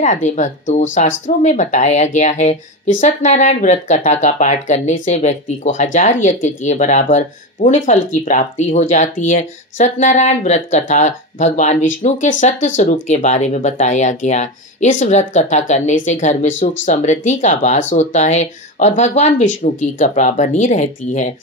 राधे भक्तों, शास्त्रों में बताया गया है कि सत्यनारायण व्रत कथा का पाठ करने से व्यक्ति को 1000 यज्ञ के बराबर पुण्य फल की प्राप्ति हो जाती है। सत्यनारायण व्रत कथा भगवान विष्णु के सत्य स्वरूप के बारे में बताया गया। इस व्रत कथा करने से घर में सुख समृद्धि का वास होता है और भगवान विष्णु की कृपा बनी रहती है।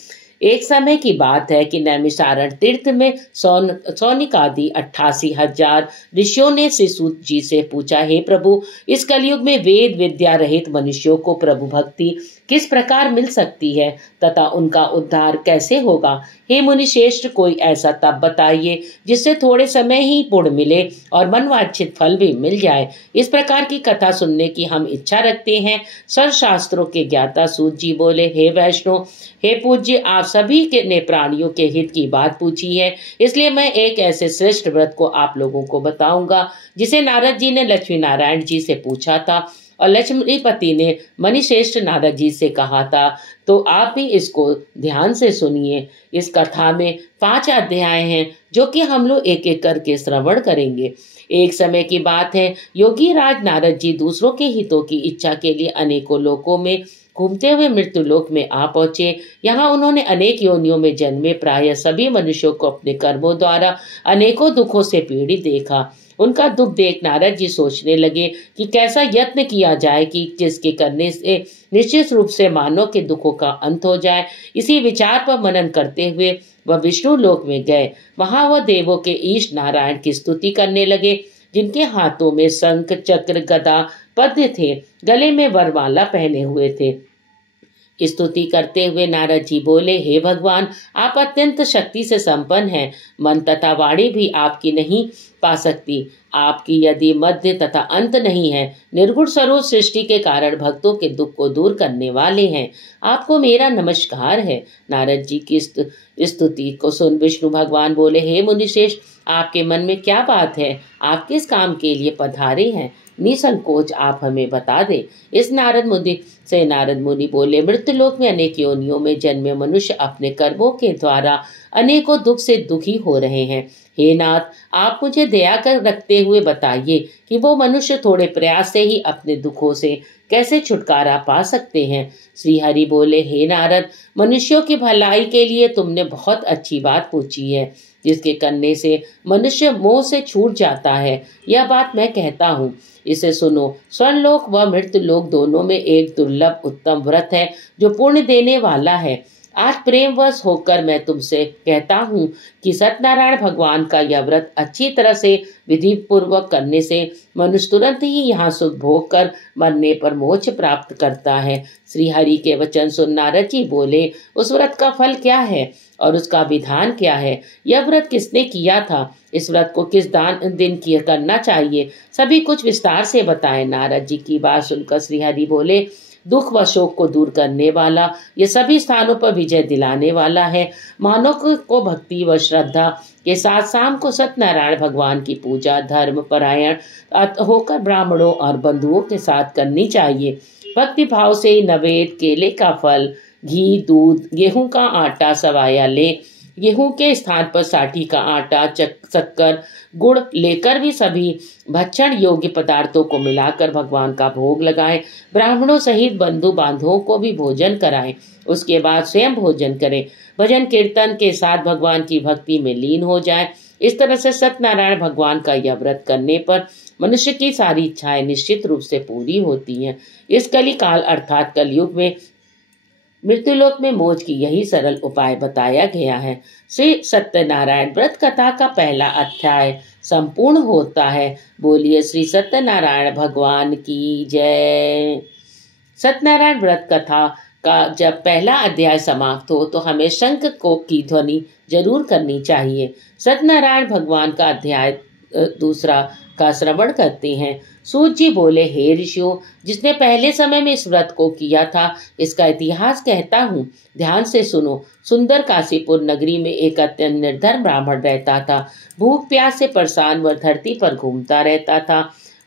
एक समय की बात है कि नैमिषारण्य तीर्थ में सौनिक आदि 88,000 ऋषियों ने श्री सूत जी से पूछा, हे प्रभु, इस कलयुग में वेद विद्या रहित मनुष्यों को प्रभु भक्ति किस प्रकार मिल सकती है तथा उनका उद्धार कैसे होगा। हे मुनि श्रेष्ठ, कोई ऐसा तप बताइए जिससे थोड़े समय ही पुण्य मिले और मनवांछित फल भी मिल जाए। इस प्रकार की कथा सुनने की हम इच्छा रखते हैं। सर्वशास्त्रों के ज्ञाता सूत जी बोले, हे वैष्णव, हे पूज्य, आप सभी के ने प्राणियों के हित की बात पूछी है, इसलिए मैं एक ऐसे श्रेष्ठ व्रत को आप लोगों को बताऊंगा जिसे नारद जी ने लक्ष्मी नारायण जी से पूछा था और लक्ष्मीपति ने मणिश्रेष्ठ नारद जी से कहा था। तो आप भी इसको ध्यान से सुनिए। इस कथा में 5 अध्याय हैं जो कि हम लोग एक एक करके श्रवण करेंगे। एक समय की बात है, योगी राज नारद जी दूसरों के हितों की इच्छा के लिए अनेकों लोकों में घूमते हुए मृत्यु लोक में आ पहुंचे। यहाँ उन्होंने अनेक योनियों में जन्मे प्राय सभी मनुष्यों को अपने कर्मों द्वारा अनेकों दुखों से पीड़ित देखा। उनका दुख देख नारद जी सोचने लगे कि कैसा यत्न किया जाए कि जिसके करने से निश्चित रूप से मानव के दुखों का अंत हो जाए। इसी विचार पर मनन करते हुए वह विष्णु लोक में गए। वहां वह देवों के ईश नारायण की स्तुति करने लगे, जिनके हाथों में शंख चक्र गदा पद्म थे, गले में वरमाला पहने हुए थे। स्तुति करते हुए नारद जी बोले, हे भगवान, आप अत्यंत शक्ति से संपन्न हैं। मन तथा वाणी भी आपकी नहीं पा सकती। आपकी यदि मध्य तथा अंत नहीं है, निर्गुण स्वरूप सृष्टि के कारण भक्तों के दुख को दूर करने वाले हैं। आपको मेरा नमस्कार है। नारद जी की स्तुति को सुन विष्णु भगवान बोले, हे मुनिश्रेष्ठ, आपके मन में क्या बात है? आप किस काम के लिए पधारे हैं? निसंकोच आप हमें बता दे। इस नारद मुनि बोले, मृत्युलोक में अनेक योनियों में जन्मे मनुष्य अपने कर्मों के द्वारा अनेकों दुख से दुखी हो रहे हैं। हे नाथ, आप मुझे दया कर रखते हुए बताइए कि वो मनुष्य थोड़े प्रयास से ही अपने दुखों से कैसे छुटकारा पा सकते हैं। श्री हरि बोले, हे नारद, मनुष्यों की भलाई के लिए तुमने बहुत अच्छी बात पूछी है, जिसके करने से मनुष्य मोह से छूट जाता है। यह बात मैं कहता हूँ, इसे सुनो। स्वर्णलोक व मृत्युलोक दोनों में एक दुर्लभ उत्तम व्रत है जो पुण्य देने वाला है। आज प्रेमवश होकर मैं तुमसे कहता हूँ कि सत्यनारायण भगवान का यह व्रत अच्छी तरह से विधि पूर्वक करने से मनुष्य तुरंत ही यहाँ सुख भोग कर मरने पर मोक्ष प्राप्त करता है। श्री हरि के वचन सुन नारद जी बोले, उस व्रत का फल क्या है और उसका विधान क्या है? यह व्रत किसने किया था? इस व्रत को किस दिन किया करना चाहिए? सभी कुछ विस्तार से बताएं। नारद जी की बात सुनकर श्री हरि बोले, दुख व शोक को दूर करने वाला, ये सभी स्थानों पर विजय दिलाने वाला है। मानव को भक्ति व श्रद्धा के साथ शाम को सत्यनारायण भगवान की पूजा धर्म परायण होकर ब्राह्मणों और बंधुओं के साथ करनी चाहिए। भक्ति भाव से नवेद, केले का फल, घी, दूध, गेहूं का आटा सवाया ले। गेहूं के स्थान पर साठी का आटा, शक्कर, गुड़ लेकर भी सभी भक्षण योग्य पदार्थों को मिलाकर भगवान का भोग लगाएं। ब्राह्मणों सहित बंधु बांधवों को भी भोजन कराएं। उसके बाद स्वयं भोजन करें। भजन कीर्तन के साथ भगवान की भक्ति में लीन हो जाएं। इस तरह से सत्यनारायण भगवान का यह व्रत करने पर मनुष्य की सारी इच्छाएं निश्चित रूप से पूरी होती हैं। इस कलिकाल अर्थात कलयुग में मृत्युलोक में मोक्ष की यही सरल उपाय बताया गया है। श्री सत्यनारायण व्रत कथा का पहला अध्याय संपूर्ण होता है। बोलिए श्री सत्यनारायण भगवान की जय। सत्यनारायण व्रत कथा का जब पहला अध्याय समाप्त हो तो हमें शंख की ध्वनि जरूर करनी चाहिए। सत्यनारायण भगवान का अध्याय दूसरा का श्रवण करते हैं। सूत जी बोले, हे ऋषियों, जिसने पहले समय में इस व्रत को किया था, इसका इतिहास कहता हूँ, ध्यान से सुनो। सुंदर काशीपुर नगरी में एक अत्यंत निर्धन ब्राह्मण रहता था। भूख प्यास से परेशान वह धरती पर घूमता रहता था।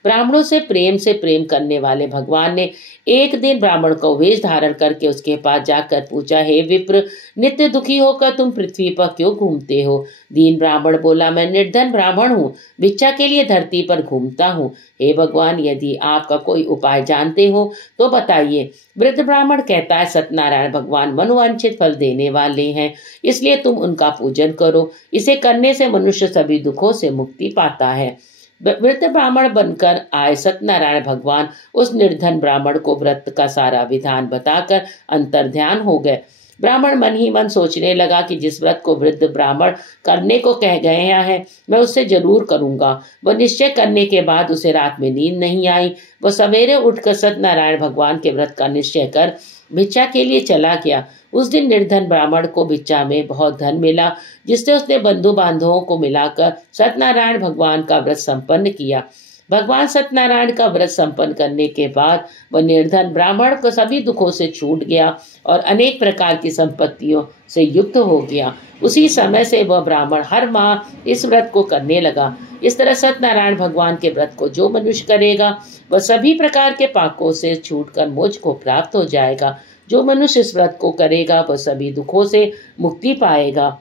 ब्राह्मणों से प्रेम करने वाले भगवान ने एक दिन ब्राह्मण को वेश धारण करके उसके पास जाकर पूछा, हे विप्र, नित्य दुखी होकर तुम पृथ्वी पर क्यों घूमते हो? दीन ब्राह्मण बोला, मैं निर्धन ब्राह्मण हूँ, भिक्षा के लिए धरती पर घूमता हूँ। हे भगवान, यदि आपका कोई उपाय जानते हो तो बताइए। वृद्ध ब्राह्मण कहता है, सत्यनारायण भगवान मनोवांछित फल देने वाले हैं, इसलिए तुम उनका पूजन करो। इसे करने से मनुष्य सभी दुखों से मुक्ति पाता है। वृद्ध ब्राह्मण बनकर आए सत्यनारायण भगवान उस निर्धन ब्राह्मण को व्रत का सारा विधान बताकर अंतर्ध्यान हो गए। ब्राह्मण मन ही मन सोचने लगा कि जिस व्रत को वृद्ध ब्राह्मण करने को कह गए हैं मैं उससे जरूर करूंगा। वह निश्चय करने के बाद उसे रात में नींद नहीं आई। वह सवेरे उठकर सत्यनारायण भगवान के व्रत का निश्चय कर भिक्षा के लिए चला गया। उस दिन निर्धन ब्राह्मण को भिक्षा में बहुत धन मिला, जिससे उसने बंधु बांधवों को मिलाकर सत्यनारायण भगवान का व्रत संपन्न किया। भगवान सत्यनारायण का व्रत संपन्न करने के बाद वह निर्धन ब्राह्मण को सभी दुखों से छूट गया और अनेक प्रकार की संपत्तियों से युक्त हो गया। उसी समय से वह ब्राह्मण हर माह इस व्रत को करने लगा। इस तरह सत्यनारायण भगवान के व्रत को जो मनुष्य करेगा वह सभी प्रकार के पापों से छूटकर मोक्ष को प्राप्त हो जाएगा। जो मनुष्य इस व्रत को करेगा वह सभी दुखों से मुक्ति पाएगा।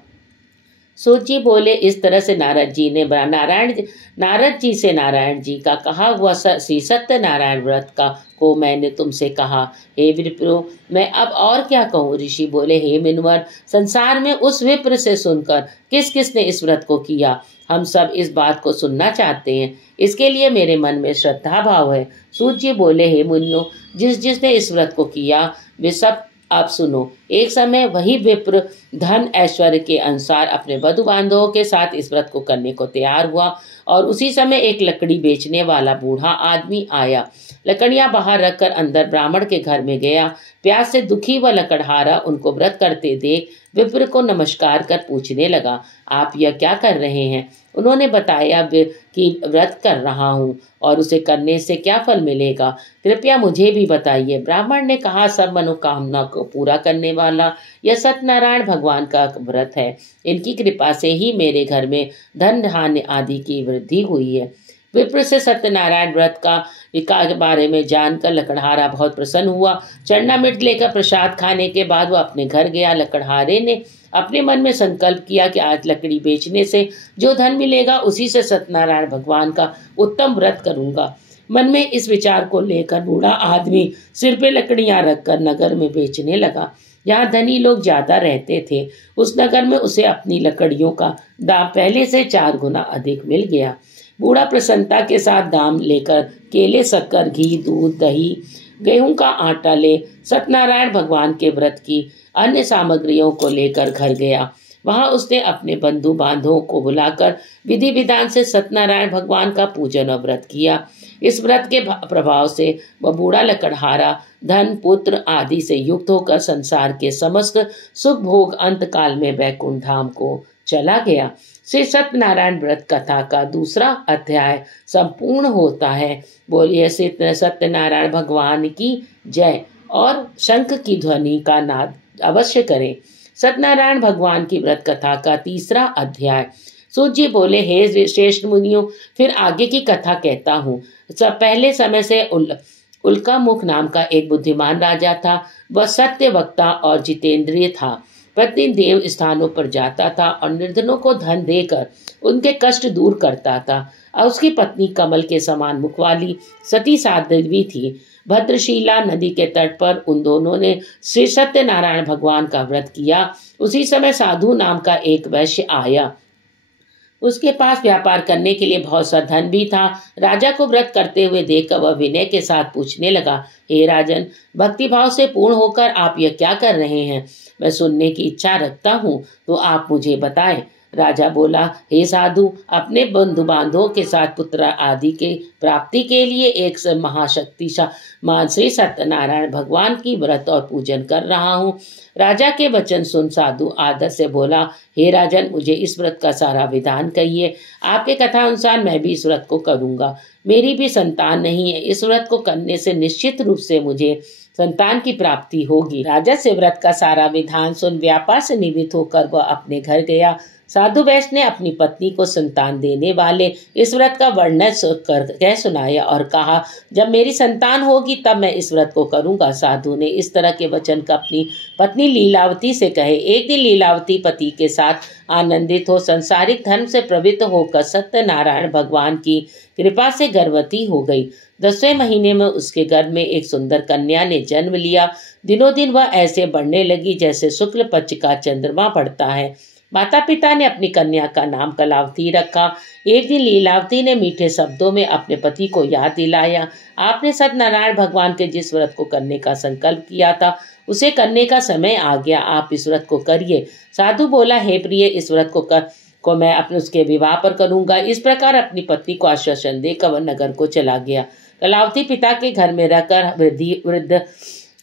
सूत जी बोले, इस तरह से नारद जी से नारायण जी का कहा हुआ श्री सत्यनारायण व्रत का को मैंने तुमसे कहा। हे विप्रो, मैं अब और क्या कहूँ? ऋषि बोले, हे मुनिवर, संसार में उस विप्र से सुनकर किस किसने इस व्रत को किया, हम सब इस बात को सुनना चाहते हैं। इसके लिए मेरे मन में श्रद्धा भाव है। सूत जी बोले, हे मुनियो, जिसने इस व्रत को किया वे सब आप सुनो। एक समय वही विप्र धन ऐश्वर्य के अनुसार अपने बंधु बांधवों के साथ इस व्रत को करने को तैयार हुआ और उसी समय एक लकड़ी बेचने वाला बूढ़ा आदमी आया। लकड़ियां बाहर रखकर अंदर ब्राह्मण के घर में गया। प्यास से दुखी व लकड़हारा उनको व्रत करते देख विप्र को नमस्कार कर पूछने लगा, आप यह क्या कर रहे हैं? उन्होंने बताया कि व्रत कर रहा हूँ और उसे करने से क्या फल मिलेगा, कृपया मुझे भी बताइए। ब्राह्मण ने कहा, सब मनोकामना को पूरा करने वाला यह सत्यनारायण भगवान का व्रत है। इनकी कृपा से ही मेरे घर में धन धान्य आदि की वृद्धि हुई है। विप्र से सत्यनारायण व्रत के बारे में जानकर लकड़हारा बहुत प्रसन्न हुआ। चरणामृत लेकर प्रसाद खाने के बाद वह अपने घर गया। लकड़हारे ने अपने मन में संकल्प किया कि आज लकड़ी बेचने से जो धन मिलेगा उसी से सत्यनारायण भगवान का उत्तम व्रत करूंगा। मन में इस विचार को लेकर बूढ़ा आदमी सिर पे लकड़ियां रखकर नगर में बेचने लगा। यहाँ धनी लोग ज्यादा रहते थे। उस नगर में उसे अपनी लकड़ियों का दाम पहले से 4 गुना अधिक मिल गया। बूढ़ा प्रसन्नता के साथ दाम लेकर केले, शक्कर, घी, दूध, दही, गेहूं का आटा ले सत्यनारायण भगवान के व्रत की अन्य सामग्रियों को लेकर घर गया। वहां उसने अपने बंधु बांधवों को बुलाकर विधि विधान से सत्यनारायण भगवान का पूजन और व्रत किया। इस व्रत के प्रभाव से वह बूढ़ा लकड़हारा धन, पुत्र आदि से युक्त होकर संसार के समस्त सुख भोग अंत काल में वैकुंठ धाम को चला गया। श्री सत्यनारायण व्रत कथा का दूसरा अध्याय संपूर्ण होता है। बोलिए सत्यनारायण भगवान की जय और शंख की ध्वनि का नाद अवश्य करें। सत्यनारायण भगवान की व्रत कथा का तीसरा अध्याय। सूत जी बोले, हे श्रेष्ठ मुनियों, फिर आगे की कथा कहता हूँ। पहले समय से उल्का मुख नाम का एक बुद्धिमान राजा था। वह सत्य वक्ता और जितेंद्रिय था। प्रतिदिन देव स्थानों पर जाता था और निर्धनों को धन देकर उनके कष्ट दूर करता था। और उसकी पत्नी कमल के समान मुख वाली सती साध्वी थी। भद्रशिला नदी के तट पर उन दोनों ने श्री सत्यनारायण भगवान का व्रत किया। उसी समय साधु नाम का एक वैश्य आया। उसके पास व्यापार करने के लिए बहुत सा धन भी था। राजा को व्रत करते हुए देखकर वह विनय के साथ पूछने लगा, हे राजन, भक्तिभाव से पूर्ण होकर आप यह क्या कर रहे हैं? मैं सुनने की इच्छा रखता हूँ, तो आप मुझे बताएं। राजा बोला, हे साधु, अपने बंधु बांधवों के साथ पुत्र आदि के प्राप्ति के लिए एक महाशक्तिशाली श्री सत्यनारायण भगवान की व्रत और पूजन कर रहा हूँ। राजा के वचन सुन साधु आदर से बोला, हे राजन, मुझे इस व्रत का सारा विधान कहिए। आपके कथा अनुसार मैं भी इस व्रत को करूंगा। मेरी भी संतान नहीं है। इस व्रत को करने से निश्चित रूप से मुझे संतान की प्राप्ति होगी। राजा से व्रत का सारा विधान सुन व्यापार से निवृत्त होकर वह अपने घर गया। साधु वैश्य ने अपनी पत्नी को संतान देने वाले इस व्रत का वर्णन कर कह सुनाया और कहा, जब मेरी संतान होगी तब मैं इस व्रत को करूंगा। साधु ने इस तरह के वचन का अपनी पत्नी लीलावती से कहे। एक दिन लीलावती पति के साथ आनंदित हो सांसारिक धर्म से प्रवृत्त होकर सत्यनारायण भगवान की कृपा से गर्भवती हो गई। 10वें महीने में उसके गर्भ में एक सुंदर कन्या ने जन्म लिया। दिनों दिन वह ऐसे बढ़ने लगी जैसे शुक्ल पक्ष का चंद्रमा बढ़ता है। माता पिता ने अपनी कन्या का नाम कलावती रखा। एक दिन लीलावती ने मीठे शब्दों में अपने पति को याद दिलाया, आपने सत्यनारायण भगवान के जिस व्रत को करने का संकल्प किया था उसे करने का समय आ गया, आप इस व्रत को करिए। साधु बोला, हे प्रिय, इस व्रत को मैं अपने उसके विवाह पर करूंगा। इस प्रकार अपनी पत्नी को आश्वासन देकर वह नगर को चला गया। कलावती पिता के घर में रहकर वृद्ध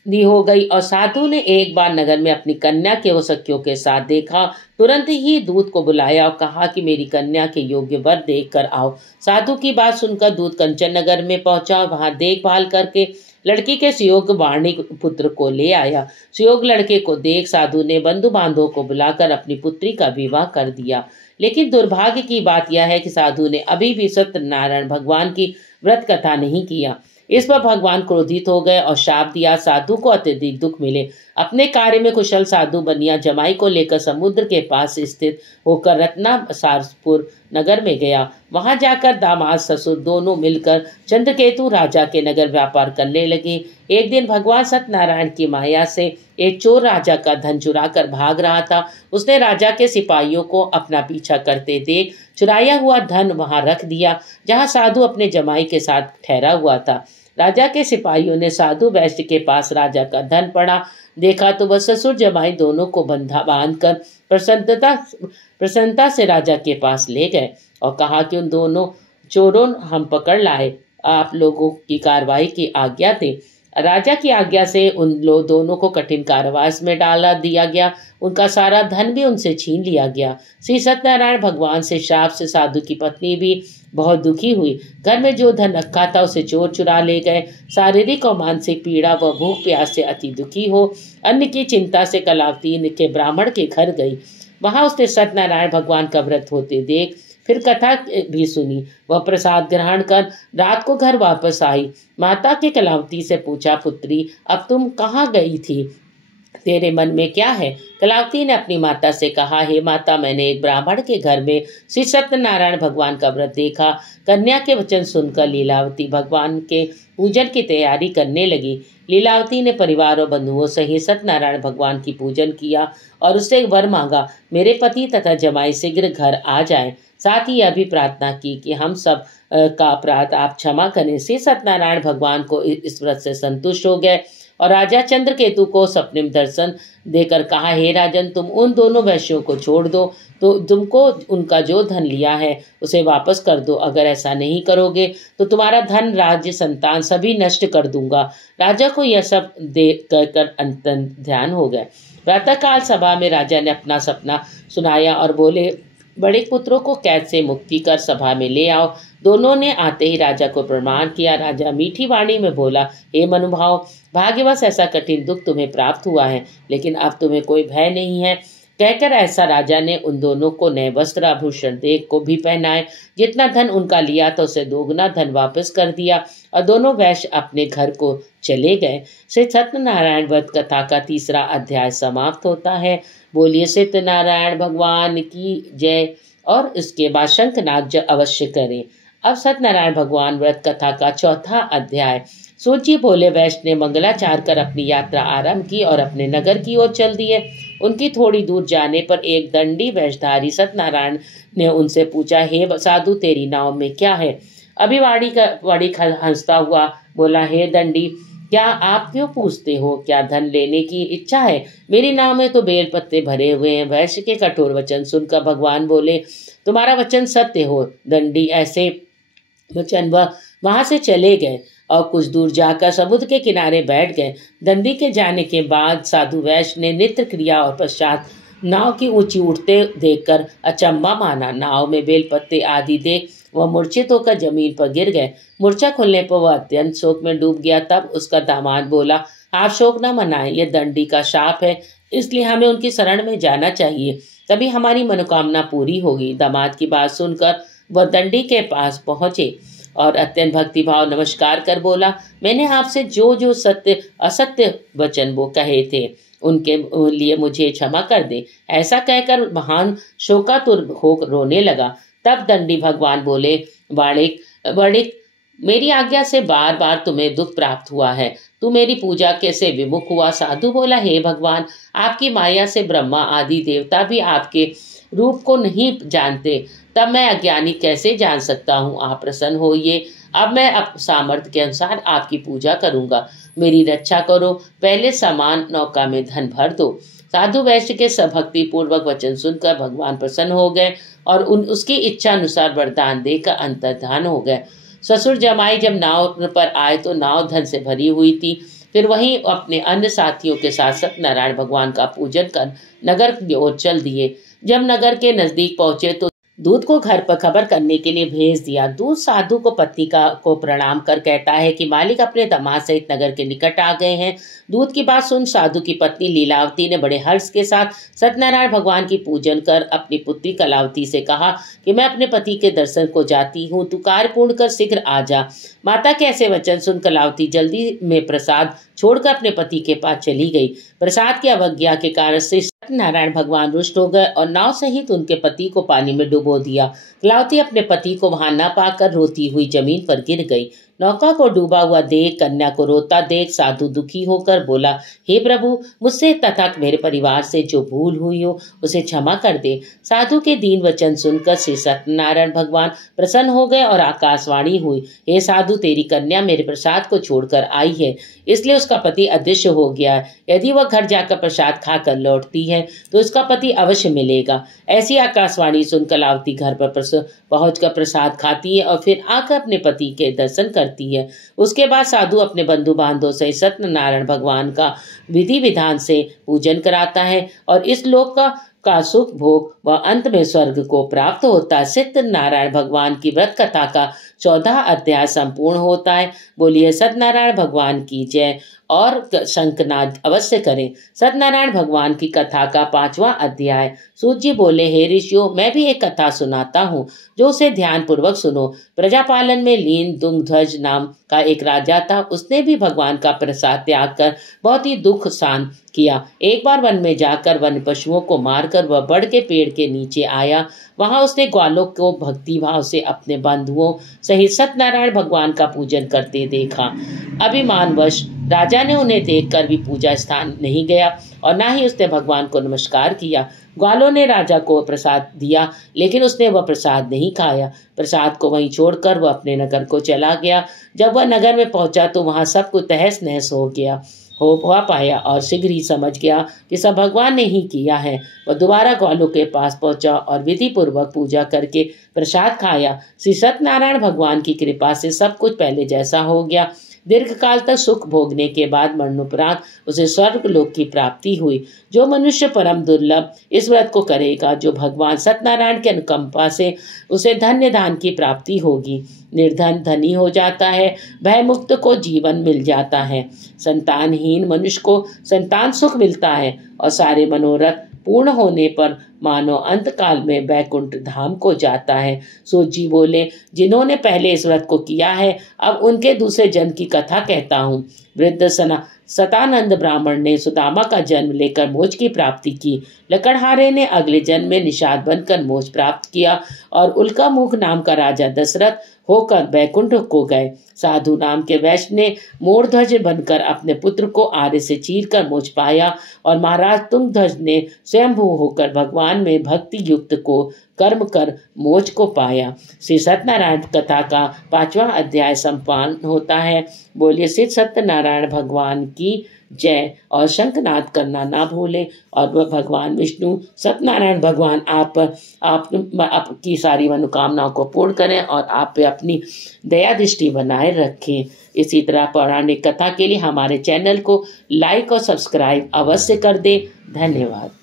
हो गई और साधु ने एक बार नगर में अपनी कन्या के वो सखियों के साथ देखा। तुरंत ही दूत को बुलाया और कहा कि मेरी कन्या के योग्य वर देख कर आओ। साधु की बात सुनकर दूत कंचन नगर में पहुंचा और वहां देखभाल करके लड़की के सुयोग वाणी पुत्र को ले आया। सुयोग लड़के को देख साधु ने बंधु बांधवों को बुलाकर अपनी पुत्री का विवाह कर दिया। लेकिन दुर्भाग्य की बात यह है कि साधु ने अभी भी सत्यनारायण भगवान की व्रत कथा नहीं किया। इस पर भगवान क्रोधित हो गए और शाप दिया। साधु को अत्यधिक दुख मिले। अपने कार्य में कुशल साधु बनिया जमाई को लेकर समुद्र के पास स्थित होकर रत्नासारपुर नगर में गया। वहां जाकर दामाद ससुर दोनों मिलकर चंद्रकेतु राजा के नगर व्यापार करने लगे। एक दिन भगवान सत्यनारायण की माया से एक चोर राजा का धन चुरा कर भाग रहा था। उसने राजा के सिपाहियों को अपना पीछा करते देख चुराया हुआ धन वहां रख दिया जहां साधु अपने जमाई के साथ ठहरा हुआ था। राजा के सिपाहियों ने साधु वैश्य के पास राजा का धन पड़ा देखा तो वह ससुर जमाई दोनों को बांध कर प्रसन्नता से राजा के पास ले गए और कहा कि उन दोनों चोरों हम पकड़ लाए, आप लोगों की कार्रवाई की आज्ञा दें। राजा की आज्ञा से उन दोनों को कठिन कारावास में डाला दिया गया। उनका सारा धन भी उनसे छीन लिया गया। श्री सत्यनारायण भगवान से शाप से साधु की पत्नी भी बहुत दुखी हुई। घर में जो धन रखा था उसे चोर चुरा ले गए। शारीरिक और मानसिक पीड़ा व भूख प्यास से अति दुखी हो अन्न की चिंता से कलावती के ब्राह्मण के घर गई। वहां उसने सत्यनारायण भगवान का व्रत होते देख फिर कथा भी सुनी। वह प्रसाद ग्रहण कर रात को घर वापस आई। माता के कलावती से पूछा, पुत्री अब तुम कहाँ गई थी, तेरे मन में क्या है? कलावती ने अपनी माता से कहा, हे माता, मैंने एक ब्राह्मण के घर में श्री सत्यनारायण भगवान का व्रत देखा। कन्या के वचन सुनकर लीलावती भगवान के पूजन की तैयारी करने लगी। लीलावती ने परिवार और बंधुओं सहित सत्यनारायण भगवान की पूजन किया और उससे वर मांगा, मेरे पति तथा जमाई शीघ्र घर आ जाएं। साथ ही यह भी प्रार्थना की कि हम सब का अपराध आप क्षमा करें। श्री सत्यनारायण भगवान को इस व्रत से संतुष्ट हो गए और राजा चंद्रकेतु को सपने में दर्शन देकर कहा, हे राजन, तुम उन दोनों वैश्यों को छोड़ दो तो तुमको उनका जो धन लिया है उसे वापस कर दो। अगर ऐसा नहीं करोगे तो तुम्हारा धन, राज्य, संतान सभी नष्ट कर दूंगा। राजा को यह सब देख कर अंतन ध्यान हो गए। प्रातःकाल सभा में राजा ने अपना सपना सुनाया और बोले, बड़े पुत्रों को कैद से मुक्ति कर सभा में ले आओ। दोनों ने आते ही राजा को प्रणाम किया। राजा मीठी वाणी में बोला, हे मनुभाव, भाग्यवश ऐसा कठिन दुख तुम्हें प्राप्त हुआ है, लेकिन अब तुम्हें कोई भय नहीं है। कहकर ऐसा राजा ने उन दोनों को नए वस्त्र आभूषण देख को भी पहनाए। जितना धन उनका लिया था उसे दोगुना धन वापस कर दिया और दोनों वैश्य अपने घर को चले गए। श्री सत्यनारायण व्रत कथा का 3रा अध्याय समाप्त होता है। बोलिए सत्यनारायण भगवान की जय। और इसके बाद शंखनाद अवश्य करें। अब सत्यनारायण भगवान व्रत कथा का 4था अध्याय। सूर्य भोले वैश्य ने मंगलाचार कर अपनी यात्रा आरंभ की और अपने नगर की ओर चल दिए। उनकी थोड़ी दूर जाने पर एक दंडी वेशधारी सत्यनारायण ने उनसे पूछा, हे साधु, तेरी नाव में क्या है? अभिवाड़ी हंसता हुआ बोला, हे दंडी, क्या आप क्यों पूछते हो? क्या धन लेने की इच्छा है? मेरी नाव में तो बेल पत्ते भरे हुए हैं। वैश्य के कठोर वचन सुनकर भगवान बोले, तुम्हारा वचन सत्य हो। दंडी ऐसे वचन वहां से चले गए और कुछ दूर जाकर समुद्र के किनारे बैठ गए। दंडी के जाने के बाद साधु वैश्य ने नित्य क्रिया और पश्चात नाव की ऊंची उठते देखकर अचंबा माना। नाव में बेलपत्ते आदि देख वह मूर्छित होकर जमीन पर गिर गए। मूर्छा खुलने पर वह अत्यंत शोक में डूब गया। तब उसका दामाद बोला, आप शोक न मनाएं, यह दंडी का शाप है, इसलिए हमें उनकी शरण में जाना चाहिए, तभी हमारी मनोकामना पूरी होगी। दामाद की बात सुनकर वह दंडी के पास पहुंचे और अत्यंत भक्तिभाव नमस्कार कर बोला, मैंने आपसे जो जो सत्य असत्य वचन वो कहे थे उनके लिए मुझे क्षमा कर दे। ऐसा कहकर महान शोकातुर हो रोने लगा। तब दंडी भगवान बोले, वाणिक वाणिक, मेरी आज्ञा से बार बार तुम्हें दुख प्राप्त हुआ है, तू मेरी पूजा कैसे विमुख हुआ। साधु बोला, हे भगवान, आपकी माया से ब्रह्मा आदि देवता भी आपके रूप को नहीं जानते, तब मैं अज्ञानी कैसे जान सकता हूँ। आप प्रसन्न होइए, अब मैं सामर्थ्य के अनुसार आपकी पूजा करूंगा, मेरी रक्षा करो, पहले समान नौका में धन भर दो। साधु वैश्य के भक्ति पूर्वक वचन सुनकर भगवान प्रसन्न हो गए और उसकी इच्छा अनुसार वरदान देकर अंतर्धान हो गए। ससुर जमाई जब नाव पर आए तो नाव धन से भरी हुई थी। फिर वहीं अपने अन्य साथियों के साथ सत्यनारायण भगवान का पूजन कर नगर की ओर चल दिए। जब नगर के नजदीक पहुंचे तो दूत को घर पर खबर करने के लिए भेज दिया। दूत साधु को पत्नी को प्रणाम कर कहता है कि मालिक अपने दामाद सहित नगर के निकट आ गए हैं। दूत की बात सुन साधु की पत्नी लीलावती ने बड़े हर्ष के साथ सत्यनारायण भगवान की पूजन कर अपनी पुत्री कलावती से कहा कि मैं अपने पति के दर्शन को जाती हूँ, तू कार्य पूर्ण कर शीघ्र आ जा। माता के ऐसे वचन सुन कलावती जल्दी में प्रसाद छोड़कर अपने पति के पास चली गई। प्रसाद की अवज्ञा के कारण से सत्यनारायण भगवान रुष्ट हो गए और नाव सहित उनके पति को पानी में डुबो दिया। कलावती अपने पति को वहां न पाकर रोती हुई जमीन पर गिर गई। नौका को डूबा हुआ देख, कन्या को रोता देख साधु दुखी होकर बोला, हे प्रभु, मुझसे तथा मेरे परिवार से जो भूल हुई हो उसे क्षमा कर दे। साधु के दीन वचन सुनकर श्री सत्यनारायण भगवान प्रसन्न हो गए और आकाशवाणी हुई, हे साधु, तेरी कन्या मेरे प्रसाद को छोड़कर आई है, इसलिए उसका पति अदृश्य हो गया है। यदि वह घर जाकर प्रसाद खाकर लौटती है तो उसका पति अवश्य मिलेगा। ऐसी आकाशवाणी सुन कलावती घर पर पहुंचकर प्रसाद खाती है और फिर आकर अपने पति के दर्शन करती है। उसके बाद साधु अपने बंधु बांधवों से सत्यनारायण भगवान का विधि विधान से पूजन कराता है और इस लोक का सुख भोग व अंत में स्वर्ग को प्राप्त होता है। सत्यनारायण भगवान की व्रत कथा का 14 अध्याय संपूर्ण होता है। बोलिए सत्यनारायण भगवान की जय और शंखनाद अवश्य करें। सत्यनारायण भगवान की कथा का 5वां अध्याय। सूत जी बोले, हे ऋषियों, मैं भी एक कथा सुनाता हूँ, जो उसे ध्यान पूर्वक सुनो। प्रजापालन में लीन दुंगध्वज नाम का एक राजा था। उसने भी भगवान का प्रसाद त्याग कर बहुत ही दुख सहन किया। एक बार वन में जाकर वन पशुओं को मारकर वह बड़ के पेड़ के नीचे आया। वहां उसने ग्वालों को भक्ति भाव से अपने बंधुओं सहित सत्यनारायण भगवान का पूजन करते देखा। अभिमानवश राजा ने उन्हें देखकर भी पूजा स्थान नहीं गया और ना ही उसने भगवान को नमस्कार किया। ग्वालों ने राजा को प्रसाद दिया, लेकिन उसने वह प्रसाद नहीं खाया। प्रसाद को वहीं छोड़कर वह अपने नगर को चला गया। जब वह नगर में पहुंचा तो वहां सब कुछ तहस नहस हुआ पाया और शीघ्र ही समझ गया कि सब भगवान ने ही किया है। वह दोबारा ग्वालों के पास पहुंचा और विधि पूर्वक पूजा करके प्रसाद खाया। श्री सत्यनारायण भगवान की कृपा से सब कुछ पहले जैसा हो गया। दीर्घ काल तक सुख भोगने के बाद मरणोपरांत उसे स्वर्ग लोक की प्राप्ति हुई। जो मनुष्य परम दुर्लभ इस व्रत को करेगा, जो भगवान सत्यनारायण के अनुकंपा से उसे धन्य दान की प्राप्ति होगी। निर्धन धनी हो जाता है, भय मुक्त को जीवन मिल जाता है, संतानहीन मनुष्य को संतान सुख मिलता है और सारे मनोरथ पूर्ण होने पर मानो अंत काल में बैकुंठ धाम को जाता है। सूत जी बोले, जिन्होंने पहले इस व्रत को किया है, अब उनके दूसरे जन्म की कथा कहता हूँ। वृद्ध सतानंद ब्राह्मण ने सुदामा का जन्म लेकर मोक्ष की प्राप्ति की। लकड़हारे ने अगले जन्म में निषाद बनकर मोक्ष प्राप्त किया और उल्कामुख नाम का राजा दशरथ होकर बैकुंठ को गए। साधु नाम के वैश्य ने मोरध्वज बनकर अपने पुत्र को आर्य से चीरकर मोक्ष पाया और महाराज तुंगध्वज ने स्वयंभू होकर भगवान में भक्ति युक्त को कर्म कर मोक्ष को पाया। श्री सत्यनारायण कथा का 5वां अध्याय संपन्न होता है। बोलिए श्री सत्यनारायण भगवान की जय और शंखनाद करना ना भूलें। और वह भगवान विष्णु सत्यनारायण भगवान आपकी सारी मनोकामनाओं को पूर्ण करें और आप पे अपनी दया दृष्टि बनाए रखें। इसी तरह पौराणिक कथा के लिए हमारे चैनल को लाइक और सब्सक्राइब अवश्य कर दें। धन्यवाद।